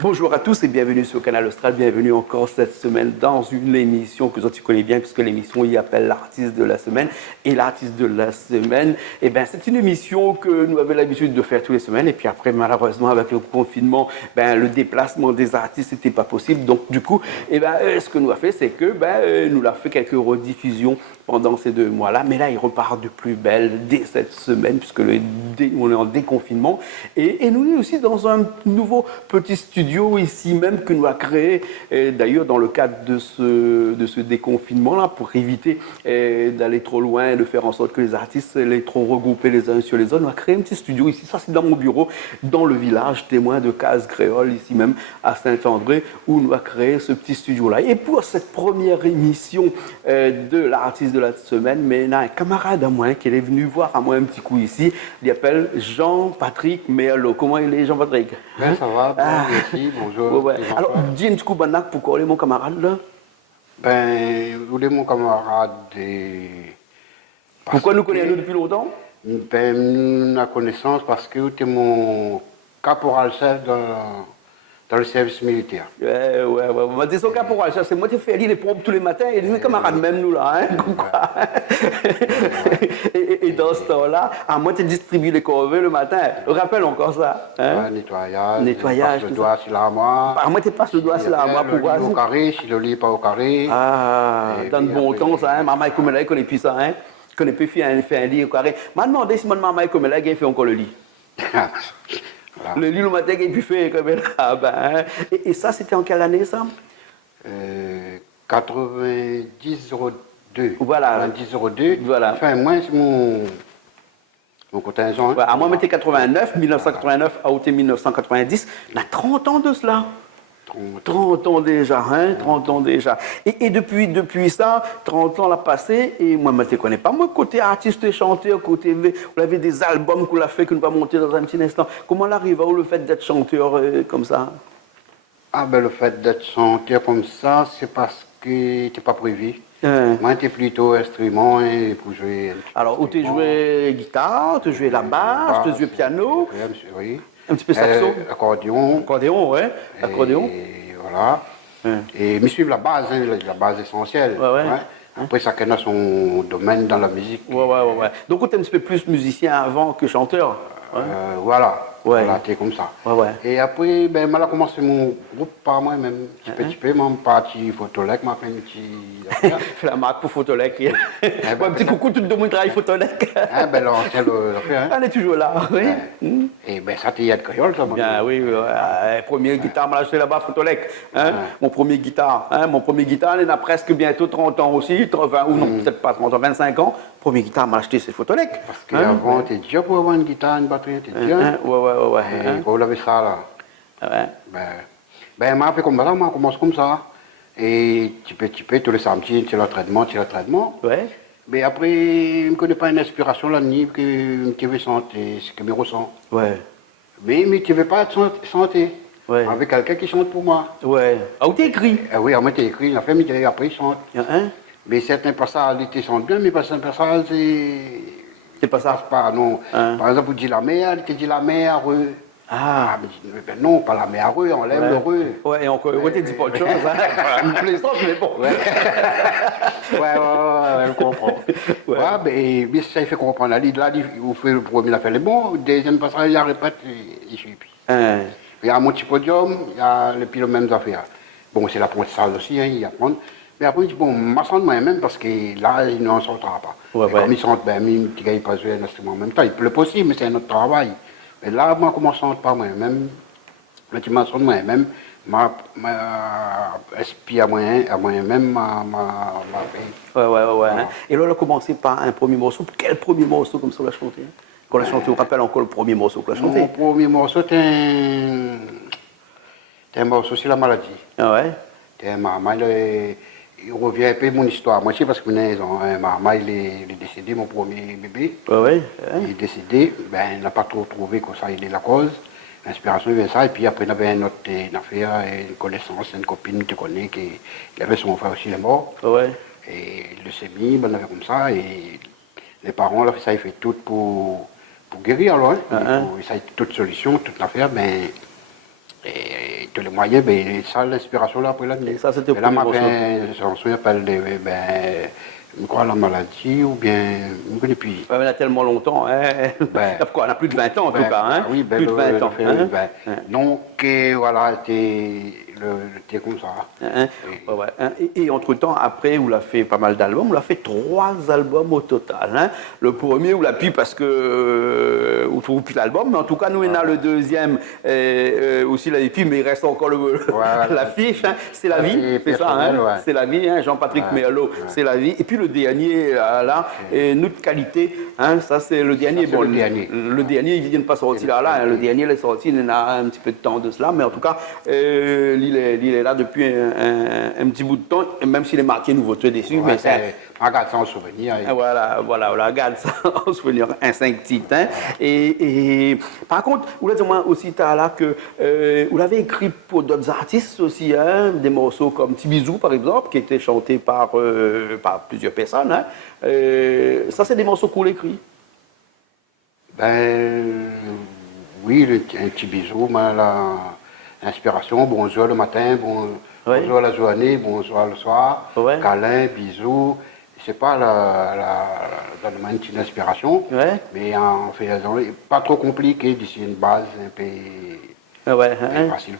Bonjour à tous et bienvenue sur Canal Austral, bienvenue encore cette semaine dans une émission que tu connais bien puisque l'émission y appelle l'artiste de la semaine. Et l'artiste de la semaine, eh ben, c'est une émission que nous avons l'habitude de faire toutes les semaines et puis après malheureusement avec le confinement, le déplacement des artistes n'était pas possible. Donc du coup, ce que nous avons fait, c'est que nous avons fait quelques rediffusions pendant ces 2 mois-là. Mais là, il repart de plus belle dès cette semaine puisque on est en déconfinement. Et nous sommes aussi dans un nouveau petit studio ici même que nous avons créé, d'ailleurs dans le cadre de ce déconfinement-là, pour éviter d'aller trop loin, de faire en sorte que les artistes les trop regroupés les uns sur les autres. On a créé un petit studio ici, ça c'est dans mon bureau, dans le village témoin de Casse-Créole, ici même à Saint-André, où nous avons créé ce petit studio-là. Et pour cette première émission de l'artiste de la semaine, mais il y a un camarade à moi qui est venu voir à moi un petit coup ici, il s'appelle Jean-Patrick Merlot. Comment il est, Jean-Patrick? Ben, ça va, merci, bonjour. Ouais. Alors, dis un petit coup, pourquoi il est mon camarade là? Ben, vous êtes mon camarade. Pourquoi nous connaissons depuis longtemps? Ben, nous avons connaissance parce que vous êtes mon caporal-chef dans le service militaire. Ouais. On dit son caporal, ça c'est moi qui fais les pompes tous les matins et les camarades même nous là, hein, comme quoi. Et dans ce temps-là, à moi tu distribues les corvées le matin. Je rappelle encore ça. Hein? Ouais, nettoyage. Tout le doigt sur l'armoire. À moi tu passes le doigt sur l'armoire pour voir. Au carré, si le lit pas au carré. Ah, dans le bon temps ça, hein. Maman comme elle connaît plus ça, hein. Connaît plus faire un lit au carré. Maintenant, demandé si maman comme elle fait encore le lit. Voilà. Le lit le matin qu'il pu faire comme ça. Et ça, c'était en quelle année ça? 90-02. Voilà. 90-02. Voilà. Enfin, moi, c'est mon contingent. À moi, c'était 89, 1989 à 1990. On a 30 ans de cela. 30 ans déjà, hein, 30 ans déjà. Et depuis ça, 30 ans l'a passé, et moi, je ne connais pas. Moi, côté artiste et chanteur, côté, vous avez des albums qu'on a fait, que nous va monter dans un petit instant. Comment on arrive au fait d'être chanteur comme ça? Ah ben, le fait d'être chanteur comme ça, c'est parce que n'était pas prévu. Moi, j'étais plutôt instrument pour jouer. Alors, où tu joué guitare, tu joué la basse, tu joué piano? Oui. Un petit peu saxo? Accordéon. Accordéon, ouais. Accordéon. Et voilà. Et me suivre la base essentielle. Ouais. Après, chacun a son domaine dans la musique. Ouais. Donc, tu es un petit peu plus musicien avant que chanteur? Voilà, t'es comme ça. Ouais. Et après, ben, j'ai commencé mon groupe par moi-même. Petit peu, mon parti Photolec, m'a fait un petit. Fais la marque pour Photolec. Un petit coucou, tout le monde travaille Photolec. Ben, l'ancien le fait. On est toujours là, oui. Et ben, ça, t'es de Créole, ça, bien, oui. Première guitare, m'a acheté là-bas, Photolec. Mon premier guitare, il a presque bientôt 30 ans aussi. Ou non, peut-être pas 30 ans, 25 ans. Premier guitare, m'a acheté, c'est Photolec. Parce qu'avant, t'es déjà pour avoir une guitare, une batterie, t'es déjà. Ouais. Et quand vous l'avez ça, là. Ben, m'a fait comme ça, m'a commencé comme ça. Et petit peu, tous les samedis, c'est l'entraînement. Ouais. Mais après, je ne connais pas une inspiration là-dedans que tu veux chanter, ce que je ressens. Ouais. Mais tu ne veux pas chanter. Ouais. Avec quelqu'un qui chante pour moi. Ouais. Ah, où t'es écrit? Oui, on m'a écrit, la femme, après, il chante. Mais certains passages, ils chantent bien, mais certains passages, c'est pas ça. Pas, non. Par exemple, tu dis la mer, il te dit la mer, mais ben non, pas la mer, on lève le re. Ouais, et on te dit pas autre chose, hein. Une plaisante, mais bon. Ouais, je comprends. Mais ça, il fait comprendre. Là, il fait le premier, il a fait les bons, le deuxième passage, il répète, il suit. Il y a mon petit podium, il y a les mêmes affaires. Bon, c'est l'apprentissage aussi, il apprend. Mais après, il dit, bon, je chante moi-même parce que là, il ne sortira pas. Comme il chante, il ne pas jouer un instrument en même temps. Il peut le possible, mais c'est un autre travail. Mais là, moi, comme je ne chante pas moi-même, je chante moi-même, je inspire à moi-même, Ouais. Et là, on a commencé par un premier morceau. Quel premier morceau comme ça on a chanté? Qu'on a chanté, on rappelle encore le premier morceau qu'on a chanté. Mon premier morceau, c'est un morceau sur la maladie. Ah ouais? C'est un maman, il revient un peu mon histoire à moitié parce que maman il est décédé, mon premier bébé. Il est décédé, il n'a pas trop trouvé que ça il est la cause. L'inspiration vient ça, et puis après, il y avait une affaire, une connaissance, une copine, tu connais, qui avait son frère aussi, il est mort. Et le leucémie, on avait comme ça, et les parents, là, ça, ils font tout pour guérir, alors. Ça a été toute solution, toute l'affaire, et tous les moyens, ça, l'inspiration, là, après la nuit. Ça, c'était pour là, j'en souviens pas, je crois la maladie ou bien. Depuis. Il y a tellement longtemps. Hein? On a plus de 20 ans en tout cas. Hein? Oui, plus de 20 ans. Donc, voilà, c'était comme ça. Et entre-temps, après, vous l'avez fait pas mal d'albums. Vous l'avez fait 3 albums au total. Hein? Le premier, vous l'avez pu parce que vous ne trouvez plus l'album. Mais en tout cas, nous, on a le deuxième aussi, l'avez pu, mais il reste encore l'affiche. Hein? C'est la vie, c'est ça. Hein? C'est la vie. Hein? Jean-Patrick Merlot, c'est la vie. Et puis le dernier, là, notre qualité, hein, ça c'est le dernier. Ça, le dernier, il vient de pas sortir là. Hein, le dernier, il est sorti, il y en a un petit peu de temps de cela, mais en tout cas, il est là depuis un petit bout de temps, même s'il est marqué nouveauté dessus. Mais on garde ça en souvenir. Voilà, garde ça en souvenir, un 5 titres. Hein. Et par contre, vous l'avez dit aussi là que vous l'avez écrit pour d'autres artistes aussi, hein, des morceaux comme Petit Bisou par exemple, qui était chanté par plusieurs personnes. Hein. Ça, c'est des morceaux qu'on écrit. Oui, un petit bisou, l'inspiration, bonjour le matin, bonjour la journée, bonjour le soir, câlin, bisous. C'est pas une petite inspiration, mais en faisant pas trop compliqué, d'ici une base un peu facile.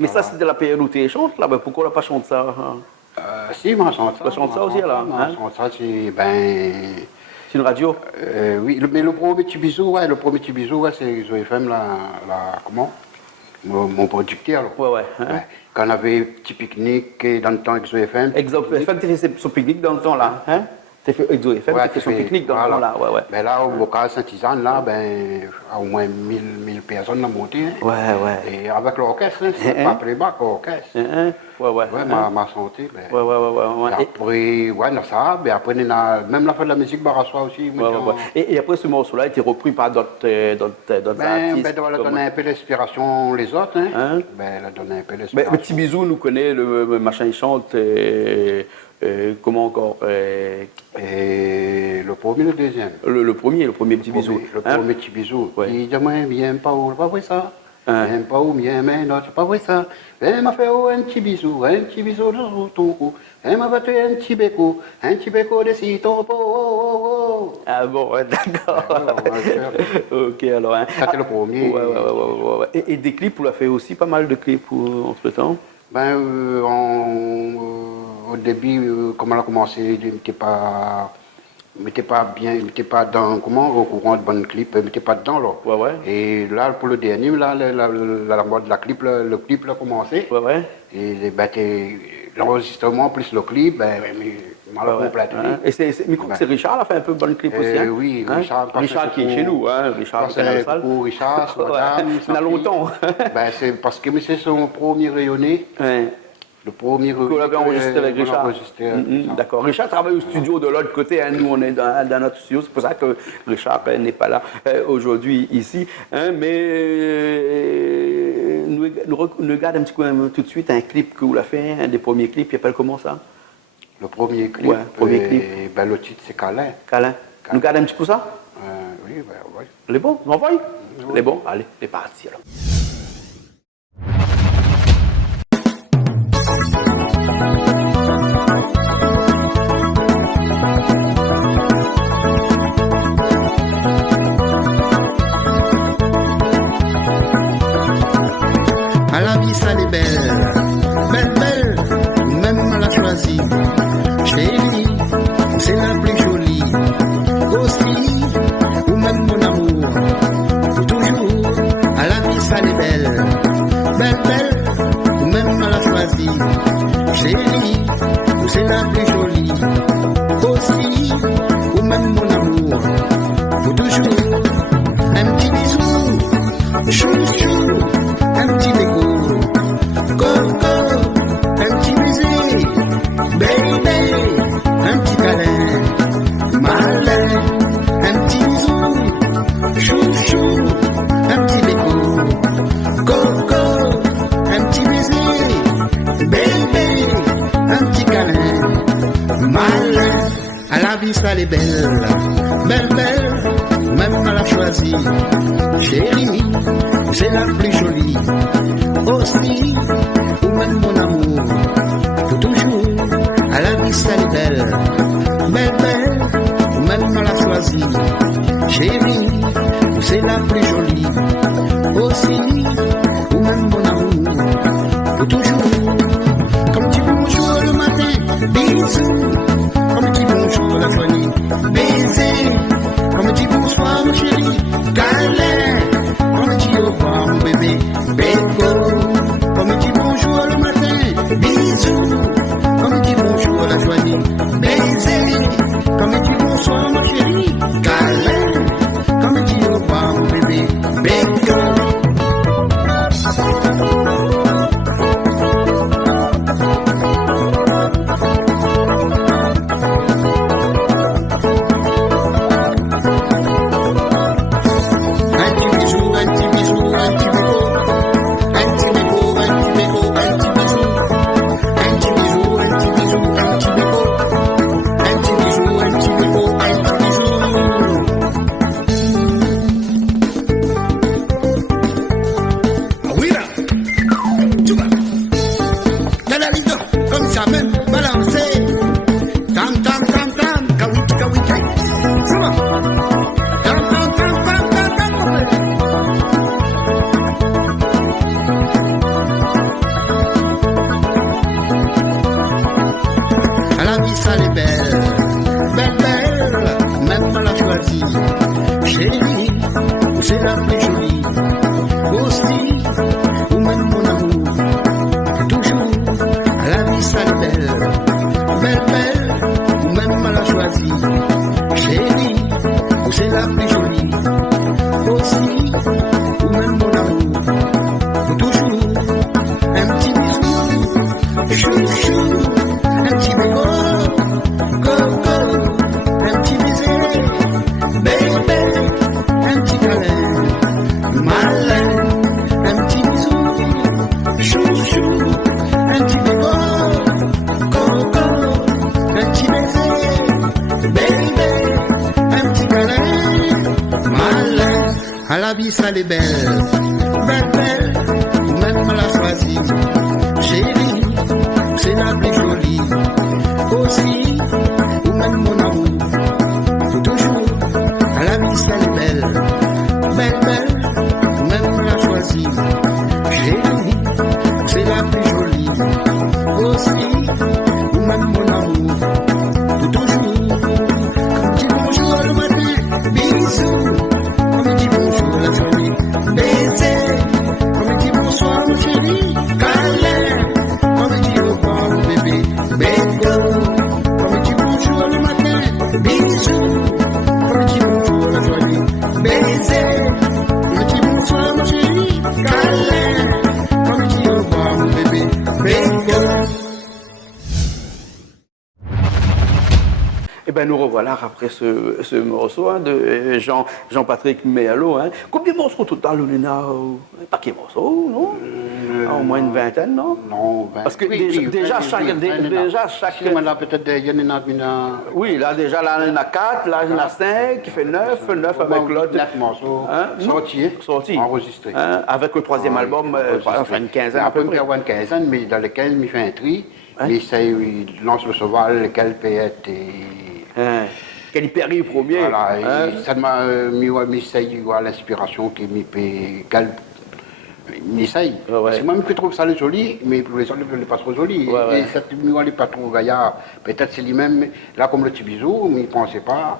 Mais ça, c'est de la période où tu chantes là, pourquoi on n'a pas chanté ça? Si, on chante ça. On chante ça aussi là. On chante ça, c'est une radio? Oui, mais le premier petit bisou, c'est Zoé FM, comment? Mon producteur. Quand on avait petit pique-nique dans le temps avec Zoé FM. Exactement, tu fais son pique-nique dans le temps là. Hein? Tu fais avec Zoé FM, tu fais son pique-nique dans le temps là. Mais là, au bocal Saint-Isane, là, au moins 1000 personnes ont monté. Hein? Et avec l'orchestre, c'est pas playback, l'orchestre. Ma santé. Après, ça, après, même la fin de la musique Barassois aussi. Et après, ce morceau-là a été repris par d'autres artistes. On a donné un peu l'inspiration les autres. Hein? On a donné un peu l'inspiration. Petit Bisou, nous connaît, le machin, il chante. Comment encore Et le premier, le deuxième. Le premier Petit Bisou. Le premier Petit Bisou. Il dit, moi, viens pas où, pas vrai ça. Viens pas où, viens, mais non, c'est pas vrai ça. Viens m'a fait un petit bisou de ton cou. Viens m'a battu un petit béco de si ton pot. Ah bon, d'accord. Ok, alors. Hein. Ça, c'est le premier. Et des clips, vous l'avez fait aussi pas mal de clips entre-temps? Au début, comment on a commencé, il n'était pas bien, il n'était pas au courant de bonnes clips, il n'était pas dedans là. Et là, pour le dernier, là, la mode de la clip, le clip a commencé. Et l'enregistrement plus le clip, mal complété. Et c'est Richard qui a fait un peu de bonne clip aussi. Hein? Oui, Richard qui est chez nous, hein? Richard qui est dans la salle. Richard, madame. Il y a longtemps. C'est parce que c'est son premier rayonné. Le premier que vous avez enregistré avec Richard. D'accord. Richard travaille au studio de l'autre côté. Hein. Nous, on est dans notre studio. C'est pour ça que Richard n'est pas là aujourd'hui ici. Hein. Mais nous regardons un petit coup tout de suite un clip que vous l'avez fait, un des premiers clips. Il s'appelle comment ça? Le premier clip. Le titre, c'est Câlin. Câlin. Nous regardons un petit coup ça? Oui. Les bons, on envoie? Les bons? Allez, c'est parti alors. À la vie, ça est belle, même à la choisie. Chérie, c'est la plus jolie. Aussi, ou même mon amour, pour toujours. À la vie, ça est belle, ou même à la choisie. Chérie, c'est la plus jolie. Aussi, ou même mon amour, pour toujours. Un petit bisou, chou, un petit béco. Coco, un petit baiser, elle est belle, belle, belle, même mal à choisir. Chérie, c'est la plus jolie. Aussi, ou même mon amour, pour toujours, à la vie, elle est belle, belle, belle, ou même mal à choisir. Chérie, c'est la plus jolie. Aussi, ou même mon amour, pour toujours. Comme tu bonjour le matin, bisous. Comme tu bonjour la journée, baiser. Comme tu bonsoir mon chéri, câlin. Comme tu au revoir mon bébé, béco. Comme tu bonjour le matin, bisous. Comme tu bonjour la journée, baiser. Comme tu bonsoir mon chéri, câlin. Comme tu au revoir mon bébé, béco. Elle est belle, belle, belle, ou même mal à choisir. Chérie, c'est la plus jolie. Aussi, ou même mon amour, pour toujours, à la vie, elle est belle, belle, belle, ou même mal à choisir. Chérie, c'est la plus jolie. Aussi, ou même mon amour, pour toujours. Comme tu bonjour le matin, bisous. Comme tu bonjour la journée. Baiser, comme dit bonsoir mon chéri, câlin, comme dit au revoir mon bébé, béco, comme dit bonjour le matin, bisous, comme dit bonjour la journée, baiser, comme dit bonsoir mon chéri, câlin, comme dit au revoir mon bébé, béco. Eh bien, nous revoilà après ce morceau hein, de Jean-Patrick Méallo. Hein. Combien de morceaux total on a un paquet de morceaux, non au moins une vingtaine, non? Non, 20. Parce que oui, déjà, chaque... Là, peut-être, il y en a... Oui, là, déjà, là, il y en a 4, là, il y en a 5, qui fait 9 avec l'autre. 9 morceaux sortis, enregistrés. Hein, avec le troisième album, enfin une quinzaine à peu près. Une quinzaine, mais dans lesquels il fait un tri. Mais il lance le cheval, lequel peut être... Quel péri premier. Voilà, ça m'a mis l'inspiration qui m'essaye. C'est moi qui trouve ça joli, mais pour les autres, il n'est pas trop joli. Et cette miwa n'est pas trop gaillard. Peut-être c'est lui-même, là comme le petit bisou, mais il ne pensait pas.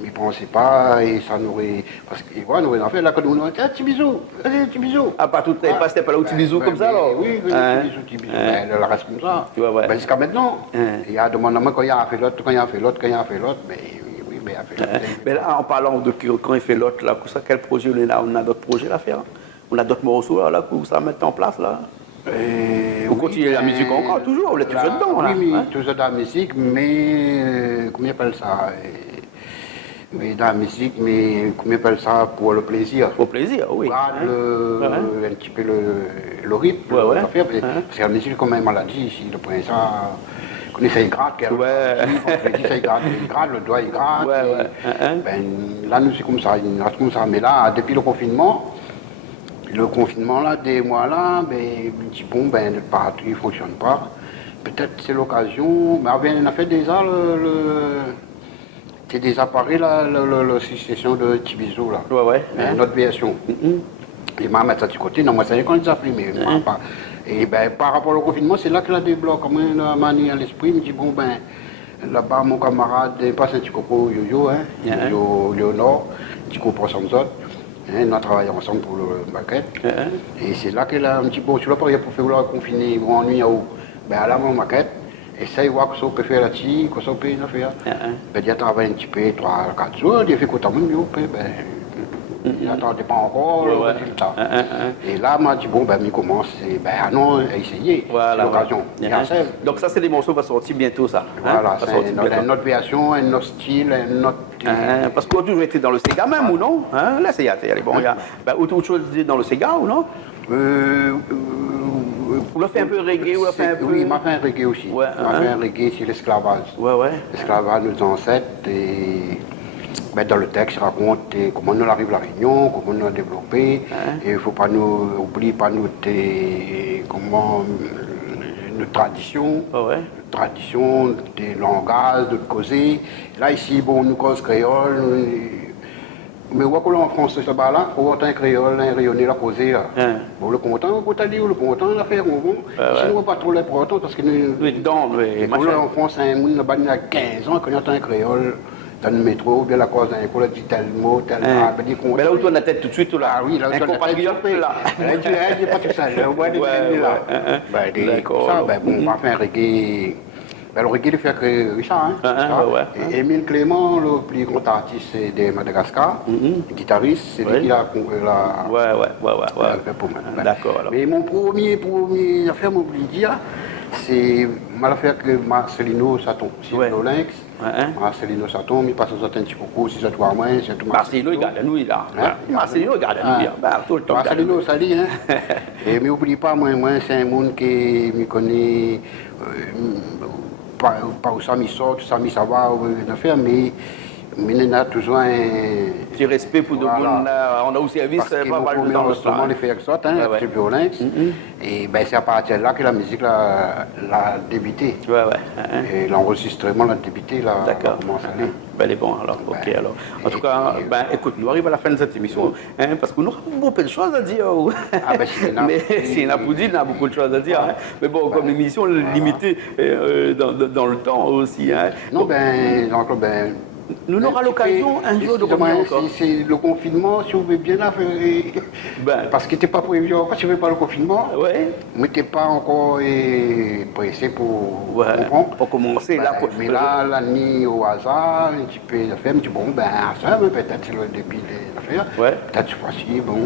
Il ne pensait pas, et ça n'aurait. Parce que, voilà, nous avons fait là, quand on a dit, petit bisou, petit bisou. Ah, pas tout, c'était pas là où petit bisou comme ça, alors? Oui, petit bisou. Mais elle reste comme ça. Ben, jusqu'à maintenant. Il y a demandé à moi quand il a fait l'autre, mais oui, mais il a fait l'autre. Mais là, en parlant de quand il fait l'autre, là, quel projet on a d'autres projets à faire? On a d'autres morceaux là, que ça mettre en place, là? Vous continuez la musique encore, toujours? Vous êtes toujours dedans, là? Oui, toujours dans la musique, mais. Comment on appelle ça? Mais dans la musique, mais comment on appelle ça, pour le plaisir. Pour le plaisir, oui. Un petit peu le rythme, parce que la musique, comme une maladie, si le point ça, connaissez les grattes, il gratte, le doigt il gratte. Ben, là, nous, c'est comme ça, mais là, depuis le confinement, là, des mois là, ben, je me dis, bon, ben, le parapluie ne fonctionne pas. Peut-être c'est l'occasion, mais on a fait déjà c'est des appareils là, la succession de Tibizo là. Notre version. Et m'a mettre ça du côté, non, moi ça y est qu'on les a pris, mais pas. Et ben par rapport au confinement, c'est là que la débloque, comme une manie à l'esprit, me dit bon ben là-bas mon camarade passe un petit coco yo-yo, Léonore, petit coco ensemble autres. On a travaillé ensemble pour le maquette. Et c'est là que là, un petit peu, tu l'as pas pour faire le confiner, on ennuie à où. Ben là, mon maquette, essaye de voir que ça peut faire là-dessus, que ça peut faire. Ben, il a travaillé un petit peu, 3-4 jours, il a fait quoi, ben, il n'attendait pas encore le résultat. Et là, m'a dit, bon, ben, il commence, ben, non, essayer, c'est l'occasion. Donc, ça, c'est des morceaux qui vont sortir bientôt, ça. Voilà, c'est une autre version, un autre style, un autre. Parce qu'on a toujours été dans le Sega même, ou non? Là, c'est bon, il y a autre chose dans le Sega, ou non? Vous l'avez fait un peu reggae ou fait un peu... Oui, il m'a fait un reggae aussi. Il m'a fait un reggae sur l'esclavage. L'esclavage de nos ancêtres. Et, ben, dans le texte, il raconte comment on arrive à la Réunion, comment on a développé. Et il ne faut pas nous oublier pas notre tradition. Tradition, des langages, de causer. Là, ici, bon, nous cause créole. Mais où en France, ce là, on entend un créole, un rayonné la causer là. Bon, le content, on peut dire, le content, on a fait un bon. Sinon, pas trop l'important parce que nous. En France, un monde a 15 ans qu'on entend un créole dans le métro, bien la cause d'un école dit tel mot, tel mot. Mais là où tu as la tête tout de suite, là. Ah oui, là où tu as la tête là. Je dis pas tout ça, je vois des là. D'accord. Ça, ben bon, on va faire un reggae. Ben, le reggae, il fait que Richard. Et Émile Clément, le plus grand artiste de Madagascar, guitariste, c'est lui qui l'a fait pour moi. D'accord. Mais mon premier affaire, m'oublie de dire, c'est l'affaire que Marcelino Saton, c'est le Lynx. Marcelino Saton, il passe aux un petit coucou, si ça te voit moins, c'est tout. Marcelino, il garde nous, là. Marcelino, il garde nous, tout le temps. Marcelino, ça dit, hein. Et mais n'oublie pas, moi, c'est un monde qui me connaît. Pas où ça m'y sort, ça m'y savoir, mais il a toujours un petit respect pour tout le monde. On a aussi service pas mal de temps. On les fait avec ça, c'est violent. Et ben, c'est à partir de là que la musique l'a débuté. Et l'enregistrement l'a débuté, là, d'accord. Commence à aller. Ben, elle est bon alors, ok alors. En tout cas, ben, écoute, nous arrivons à la fin de cette émission, parce que nous avons beaucoup de choses à dire. Mais si on a pour dire, on a beaucoup de choses à dire. Mais bon, comme l'émission est limitée dans le temps aussi. Non, ben, donc, nous aurons l'occasion un jour de revenir encore. C'est le confinement, si vous voulez bien la faire. Parce qu'il n'était pas prévu encore, si vous ne pas le confinement. Mais n'était pas encore pressé pour comprendre. Pour commencer. Mais là, la nuit au hasard, un petit peu d'affaires, je me dis, bon, ça, peut-être c'est le début des affaires. Peut-être cette fois-ci, bon,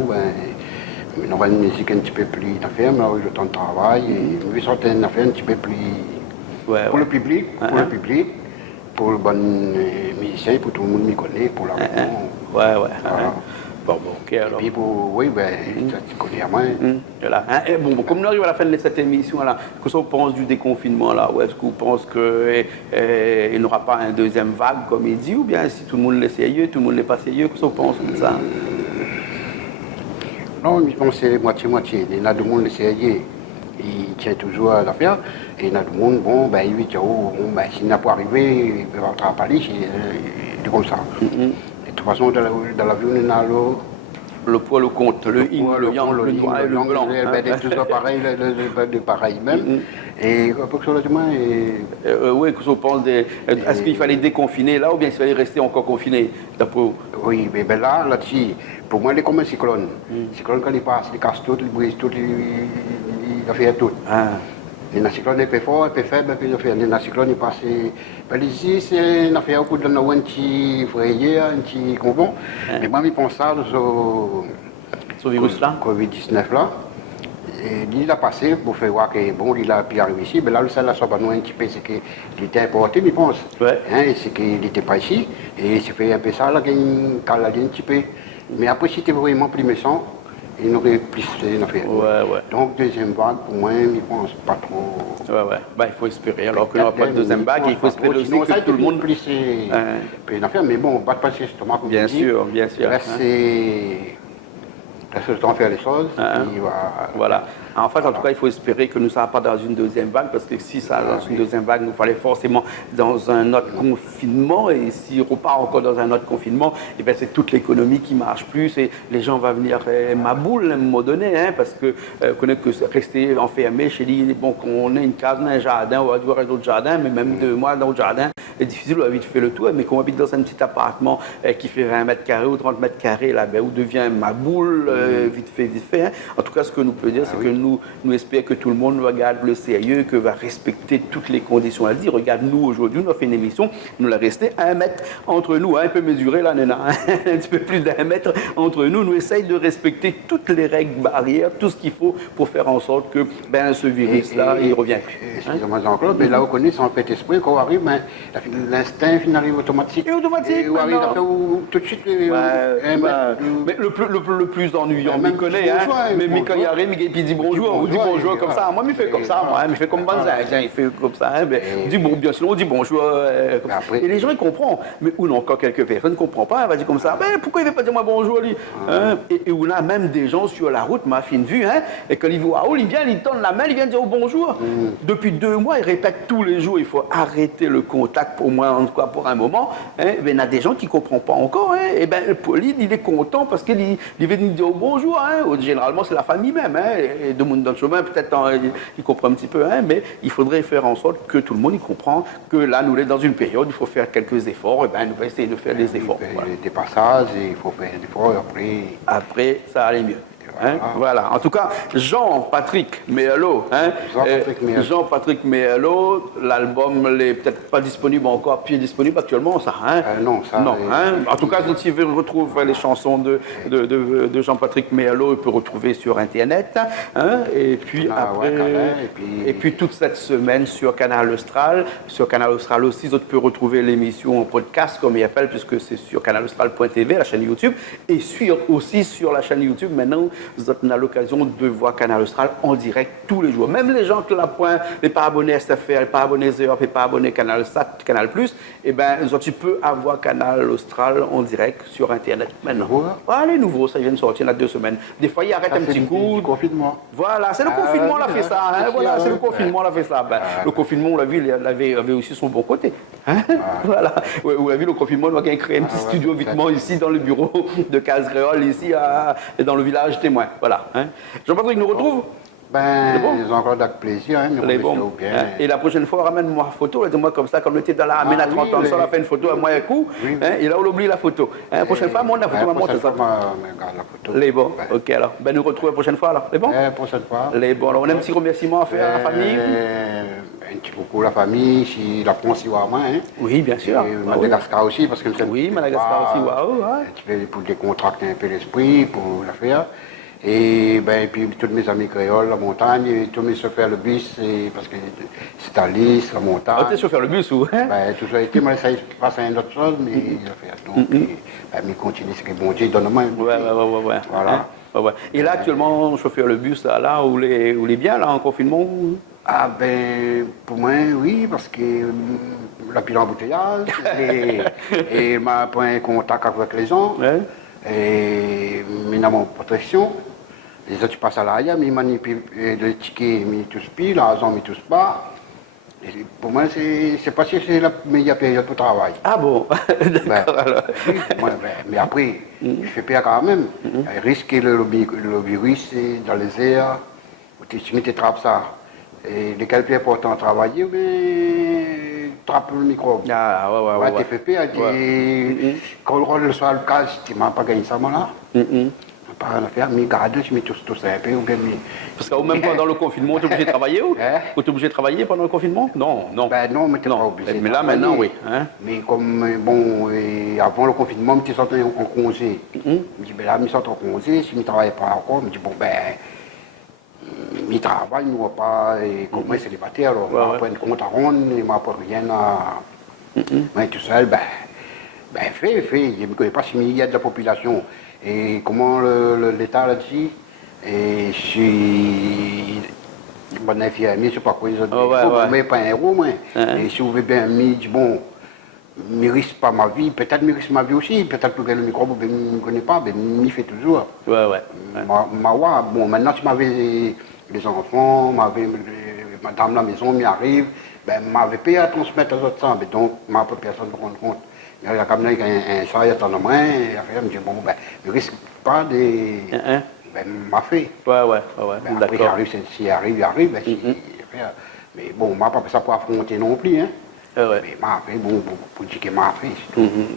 on aura une musique un petit peu plus d'affaires, mais on a eu le temps de travail. Et on veut sortir une affaire un petit peu plus. Pour le public, pour le bon musicien, pour tout le monde m'y connaît, pour la Bon, ok alors. Et puis tu connais à moi. Voilà. Bon, comme nous arrivons à la fin de cette émission, là, qu'est-ce qu'on pense du déconfinement là? Ou est-ce qu'on pense qu'il n'y aura pas une deuxième vague, comme il dit, ou bien si tout le monde est sérieux, tout le monde n'est pas sérieux, qu'est-ce qu'on pense de ça? Non, je pense que c'est moitié-moitié. Il y a du monde est sérieux. Il tient toujours à l'affaire. Et il y a du monde, bon, ben, il dit, s'il n'a pas arrivé, il peut rentrer à Paris, c'est comme ça. De toute façon, dans la vie, on a le poids, le compte, le yin, le yang, le noir et le blanc. Tout ça pareil, pareil même. Et approximativement. Oui, qu'est-ce qu'on pense est-ce qu'il fallait déconfiner là ou bien il fallait rester encore confiné d'après vous? Oui, mais là-dessus, pour moi, il est comme un cyclone. Le cyclone, quand il passe, il casse tout, il brise tout, il fait tout. Le cyclone est plus fort, un peu faible, puis il fait. Le cyclone est passé. Ici, c'est une affaire où on a un petit frayeur, un petit convent. Mais moi, je pense ça, ce virus-là, Covid-19 là. Et il a passé pour faire voir que bon, il a pu arriver ici, mais là, le seul soit pas un petit peu, c'est qu'il était importé, je pense. C'est qu'il n'était pas ici. Et il s'est fait un peu ça, là, qu'il a un petit peu. Mais après, si c'était vraiment plus méchant, il n'aurait plus une affaire. Ouais. Donc, deuxième vague, pour moi, je ne pense pas trop. Ouais. Bah, il faut espérer. Alors qu'il n'y aura pas de deuxième vague, il faut espérer aussi que tout le monde. Plus une affaire, mais bon, pas de passer justement. Bien sûr. Reste le temps de faire les choses. Voilà. En fait, en tout cas, il faut espérer que nous ne soyons pas dans une deuxième vague, parce que si ça dans une deuxième vague, nous fallait forcément dans un autre confinement, et si on repart encore dans un autre confinement, eh bien, c'est toute l'économie qui ne marche plus, et les gens vont venir maboule à un moment donné, hein, parce que connaît que rester enfermé chez lui, bon, qu'on ait une case, un jardin, on va devoir être dans le jardin, mais même 2 mois dans le jardin, c'est difficile, on va vite faire le tour, mais qu'on habite dans un petit appartement qui fait 20 mètres carrés ou 30 mètres carrés, là, ben, où devient maboule, vite fait. Hein. En tout cas, ce que nous peut dire, c'est que nous espérons que tout le monde regarde le sérieux, que va respecter toutes les conditions. Elle dit, regarde, nous, aujourd'hui, on a fait une émission, nous l'a resté 1 mètre entre nous, hein, un peu mesuré, là, Nena, hein, un petit peu plus d'1 mètre entre nous. Nous essayons de respecter toutes les règles barrières, tout ce qu'il faut pour faire en sorte que ce virus-là, il ne revient plus. Excusez-moi, Jean-Claude, mais là, on connaît, sans fait esprit, quand on arrive, l'instinct arrive automatique. Et automatique, et on arrive à faire tout de suite. Mais le plus ennuyant, il connaît, hein, mais quand il arrive, il dit bonjour, on dit bonjour comme ça. Moi, il fait comme ça, il fait comme Banzai, il fait comme ça. On dit bon, bien sûr, on dit bonjour. Et les gens, ils comprennent. Mais ou non, quand quelques personnes ne comprennent pas, elle va dire comme ça, mais pourquoi il ne veut pas dire moi bonjour, lui Et on a même des gens sur la route, ma fine vue, hein, et quand il voit il vient, il tend la main, il vient dire bonjour. Depuis 2 mois, il répète tous les jours, il faut arrêter le contact, pour moi, en tout cas pour un moment. Il y a des gens qui ne comprennent pas encore. Et le poli, il est content parce qu'il vient nous dire bonjour. Généralement, c'est la famille même. Et de monde dans le chemin, peut-être il comprend un petit peu. Mais il faudrait faire en sorte que tout le monde y comprend que là, nous sommes dans une période, il faut faire quelques efforts. Et nous allons essayer de faire des efforts. Des passages, il faut faire des efforts. Après, ça allait mieux. Voilà. En tout cas, Jean-Patrick Méhello, Jean-Patrick Méhello, l'album n'est peut-être pas disponible encore, puis est disponible actuellement, ça. Non, ça. Non. En tout cas, si vous retrouvez les chansons de Jean-Patrick Méhello, il peut retrouver sur Internet. Et puis après, et puis toute cette semaine sur Canal Austral. Sur Canal Austral aussi, vous pouvez retrouver l'émission en podcast, comme il appelle, puisque c'est sur canalaustral.tv, la chaîne YouTube, et aussi sur la chaîne YouTube maintenant. Vous avez l'occasion de voir Canal Austral en direct tous les jours. Même les gens qui les pas abonnés SFR, les pas abonnés Europe, les pas abonnés Canal Sat, Canal Plus, tu peux avoir Canal Austral en direct sur Internet maintenant. Les nouveaux, ça vient de sortir il y a 2 semaines. Des fois, il arrête un petit coup. Le confinement. Voilà, c'est le confinement qui a fait ça. Voilà, c'est le confinement qui a fait ça. Le confinement, on l'a vu, il avait aussi son bon côté. Voilà. Vous l'avez vu, le confinement, on a créé un petit studio vitement ici dans le bureau de Cazeréole, ici dans le village témoin. Voilà. Jean-Patrick nous retrouve. Ils ont encore avec plaisir. Bien. Et la prochaine fois, ramène-moi une photo. Dis-moi comme ça, comme on était dans la ramène à 30 ans, on a fait une photo à moi un coup. Et là, on oublie la photo. La prochaine fois, moi, la photo, on montre ça. Les bons. Ok, alors. Nous retrouvons la prochaine fois, alors. Les bons. La prochaine fois. Les bons. Alors, on a un petit remerciement à faire à la famille. Un petit coucou à la famille, si la France y va à moi. Oui, bien sûr. Et Madagascar aussi, parce que oui, Madagascar aussi, waouh. Un petit peu pour décontracter un peu l'esprit, pour la faire. Et puis tous mes amis créoles, la montagne, tous mes chauffeurs le bus, parce que c'est à Lys, la montagne. Ah, tu es chauffeur le bus ou tout ça a été, mais ça passe à une autre chose, mais il a fait. Donc, il continue ce que bon Dieu donne-moi. Ouais. Voilà. Et là, actuellement, chauffeur le bus, là, où il est bien, là, en confinement? Pour moi, oui, parce que la pile embouteillage, et m'a pris contact avec les gens. Et maintenant, protection. Les autres passent à l'arrière, mais ils manipulent le ticket, ils tous pile, l'argent, ils tous pas. Et pour moi, c'est parce que c'est la meilleure période pour travailler. Ah bon? D'accord. Mais après, il fait peur quand même. Il risque le virus dans les airs, ou tu trappes ça. Et lesquels plus important à travailler, mais trappe le microbe. Ouais. Tu fais peur, quand on roule sur le cas, tu ne m'as pas gagné ça, moi là. Pas rien à faire, mais garde, je mets tout ça un peu. Parce que même pendant le confinement, tu es obligé de travailler ou tu es obligé de travailler pendant le confinement? Non. Non, mais tu n'es pas obligé. Mais là, maintenant, oui. Mais comme, avant le confinement, je suis sorti en congé. Je me dis, là, je sors en congé, si je ne travaille pas encore, je me dis, il travaille, il ne voit pas, et comme moi, célibataire, alors, on prend une compte à rendre, il ne m'apporte rien à. Moi, tout seul, fais. Je ne connais pas s'il y a de la population. Et comment l'État l'a dit, Et je suis bon infirmier, je ne sais pas quoi ils ont dit. Ouais. Pas un héros, moi. Et si vous voulez bien, je dis, bon, je ne risque pas ma vie, peut-être je risque ma vie aussi, peut-être que le microbe, je ne connais pas, mais je m'y fais toujours. Ouais. Bon, maintenant, si j'avais les enfants, madame la maison m'y arrive, ben, je m'avais payé à transmettre aux autres, mais donc, ma personne ne me rend compte. Il y a quand même un salaire dans la main, et après, je me dis, bon, ben, je ne risque pas de. Ben, m'a fait. Ouais. Ben, après, j'arrive, s'il arrive, il arrive. Ben, mais bon, m'a pas fait ça pour affronter non plus. Hein. Mais m'a fait, bon, pour dire qu'il m'a fait.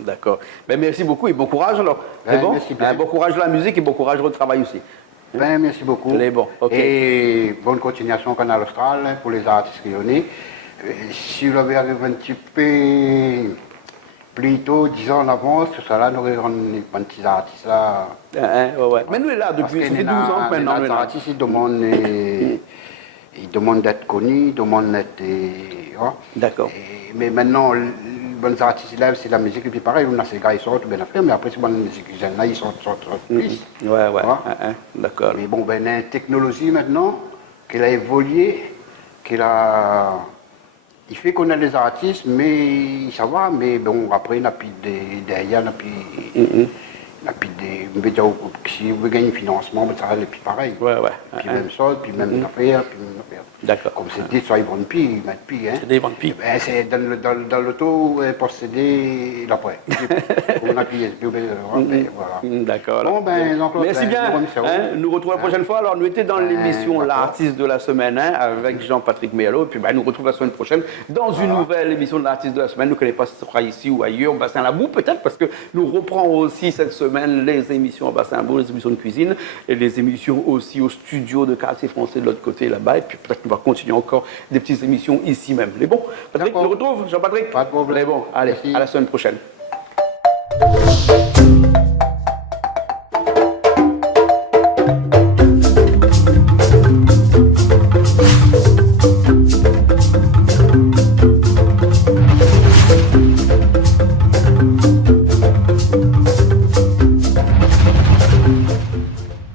D'accord. Ben, merci beaucoup et bon courage alors. Ben, bon? Merci bien. Bon courage de la musique et bon courage au travail aussi. Ben, merci beaucoup. Bon, okay. Et bonne continuation au Canal Austral pour les artistes lyonnais. Si vous l'avez arrivé un petit peu plus tôt, 10 ans en avance, tout ça là, nous aurions un petit artiste là. Ouais. Mais nous, est là depuis 12 ans maintenant. Les artistes, ils demandent d'être connus, ils demandent d'être. D'accord. Mais maintenant, les bons artistes là, c'est la musique, et puis pareil, on a ces gars, ils sortent bien après, mais après, c'est bonne musique, ils là, ils sortent plus. Ouais. D'accord. Mais bon, ben, il y a une technologie maintenant, qu'elle a évolué, il fait qu'on a des artistes, mais ça va, mais bon, après, il n'y a plus derrière, il n'y a plus. Si vous gagnez un financement, ça va aller plus pareil. Ouais. Puis même ça, puis même affaire, D'accord. Comme c'était, soit ils vendent plus, ils mettent plus. Hein. C'est des ventes pis. Ben, c'est dans l'auto, possédé l'après. On a plié, voilà. D'accord. Bon, ben, merci bien. Nous retrouvons la prochaine fois. Alors, nous étions dans l'émission L'artiste de la semaine avec Jean-Patrick Méalo. Et puis, nous retrouvons la semaine prochaine dans une nouvelle émission de l'Artiste de la semaine. Nous ne connaissons pas si ce sera ici ou ailleurs, au Bassin-la-Boue, peut-être, parce que nous reprenons aussi cette semaine les émissions au Bassin-la-Boue, les émissions de cuisine et les émissions aussi au studio de Quartier Français de l'autre côté là-bas. Et puis, peut-être qu'on va continuer encore des petites émissions ici même. Mais bon, Patrick, nous retrouve, Jean-Patrick. Pas de problème. Mais bon, allez, merci. à la semaine prochaine.